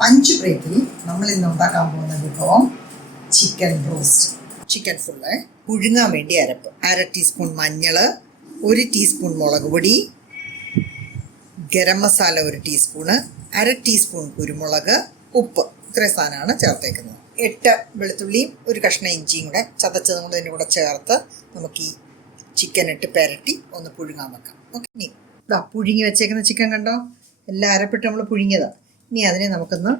Punch ബ്രേക്കിൽ നമ്മൾ ഇന്ന് ഉണ്ടാക്കാൻ പോകുന്ന വിഭവം ചിക്കൻ ബ്രോസ്റ്റ്. ചിക്കൻ ഫുള്ള് പുഴുങ്ങാൻ വേണ്ടി അരപ്പ്, 1/2 ടീസ്പൂൺ മഞ്ഞൾ, 1 ടീസ്പൂൺ മുളക് പൊടി, ഗരം മസാല 1 ടീസ്പൂണ്, 1/2 ടീസ്പൂൺ കുരുമുളക്, ഉപ്പ്. ഇത്രയും സാധനമാണ് ചേർത്തേക്കുന്നത്. 8 വെളുത്തുള്ളിയും 1 കഷ്ണം ഇഞ്ചിയും കൂടെ ചതച്ചതും കൂടെ ഇതിൻ്റെ കൂടെ ചേർത്ത് നമുക്ക് ഈ ചിക്കൻ ഇട്ട് പെരട്ടി ഒന്ന് പുഴുങ്ങാൻ വെക്കാം. ഓക്കെ, ഇനി ഇതാ പുഴുങ്ങി വെച്ചേക്കുന്ന ചിക്കൻ കണ്ടോ, എല്ലാം അരപ്പിട്ട് നമ്മൾ പുഴുങ്ങിയതാണ്. ഇനി അതിനെ നമുക്കൊന്ന്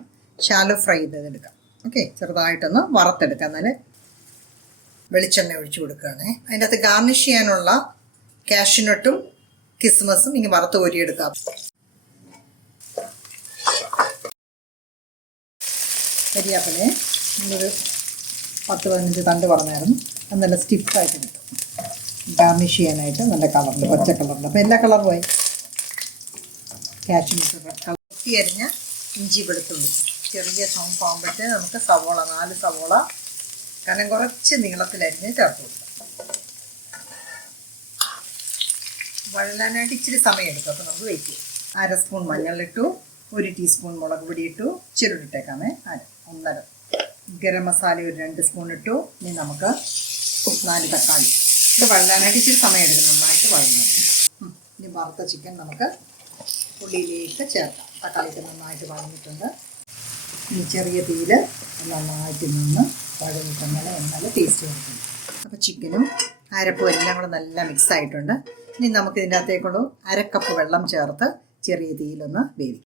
ഷാലോ ഫ്രൈ ചെയ്തെടുക്കാം. ഓക്കെ, ചെറുതായിട്ടൊന്ന് വറുത്തെടുക്കാം. എന്നാൽ വെളിച്ചെണ്ണ ഒഴിച്ചു കൊടുക്കുകയാണ്. അതിൻ്റെ അകത്ത് ഗാർണിഷ് ചെയ്യാനുള്ള കാഷ്യൂനട്ടും കിസ്മസും ഇനി വറുത്ത് കോരിയെടുക്കാം. കരിയാപ്പിലെ നമ്മളൊരു 10-15 തണ്ട് പറഞ്ഞായിരുന്നു. അത് നല്ല സ്റ്റിഫായിട്ട് കിട്ടും ഗാർണിഷ് ചെയ്യാനായിട്ട്. നല്ല കളറിൽ, പച്ച കളറിൽ. അപ്പോൾ എല്ലാ കളറുമായി കാഷ്യൂനട്ട് കൊത്തി അരിഞ്ഞ ഇഞ്ചി വെളുത്തുള്ളി ചെറിയ സൗണ്ട് ആകുമ്പോഴത്തേ നമുക്ക് സവോള 4 സവോള കനം കുറച്ച് നീളത്തിലരിഞ്ഞ് ചേർത്ത് കൊടുക്കാം. വഴലാനായിട്ട് ഇച്ചിരി സമയം എടുക്കും. അപ്പോൾ നമുക്ക് വെയിറ്റ് ചെയ്യാം. 1/2 സ്പൂൺ മഞ്ഞളിട്ടു, 1 ടീസ്പൂൺ മുളക് പൊടി ഇട്ടു, ഇച്ചിരിട്ടേക്കാമേ 1.5 ഗരം മസാല 2 സ്പൂൺ ഇട്ടു. ഇനി നമുക്ക് 4 തക്കാളി. ഇത് വഴലാനായിട്ട് ഇച്ചിരി സമയം എടുക്കും, നന്നായിട്ട് വഴങ്ങണം. ഇനി വറുത്ത ചിക്കൻ നമുക്ക് ഉള്ളിയിലേക്ക് ചേർക്കാം. തക്കാളിക്ക് നന്നായിട്ട് വഴങ്ങിയിട്ടുണ്ട്. ഇനി ചെറിയ തീയിൽ നന്നായിട്ട് നിന്ന് വഴങ്ങിയിട്ടെന്നാലും നല്ല ടേസ്റ്റ് വരുന്നുണ്ട്. അപ്പോൾ ചിക്കനും അരപ്പും എല്ലാം കൂടെ നല്ല മിക്സ് ആയിട്ടുണ്ട്. ഇനി നമുക്ക് ഇതിൻ്റെ അകത്തേക്കുള്ള 1/2 കപ്പ് വെള്ളം ചേർത്ത് ചെറിയ തീയിലൊന്ന് വേവിക്കാം.